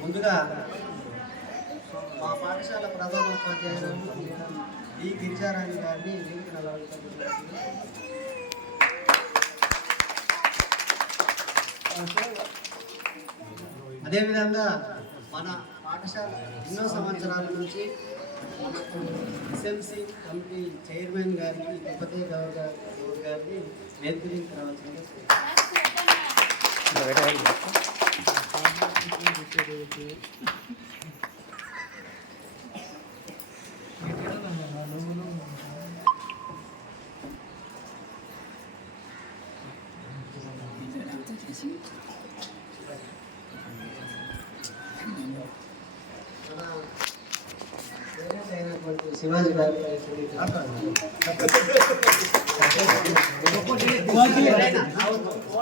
ముందుగా మా పాఠశాల ప్రధానోపాధ్యాయులు డి. గిరిజారాణి గారిని అదేవిధంగా మన పాఠశాల ఎన్నో సంవత్సరాల నుంచి ఎస్ఎంసి కమిటీ చైర్మన్ గారిని తిరుపతి గౌడ్ గారి- గారిని వేదిక శివాజీ గారి అదేవిధంగా సాయిబాబా ఇప్పుడు మా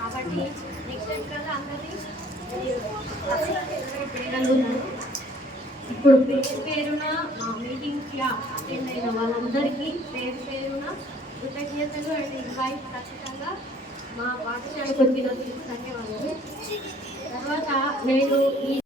కాబట్టి నెక్స్ట్ కల్లా అందరినీ ఇప్పుడు పేరు పేరున మా మీటింగ్కి అటెండ్ అయిన వాళ్ళందరికీ పేరు పేరున కృతజ్ఞతలు అండ్ ఇన్వైట్ ఖచ్చితంగా మా పాఠశాలకు వచ్చినందుకు ధన్యవాదాలు. నేను ఈ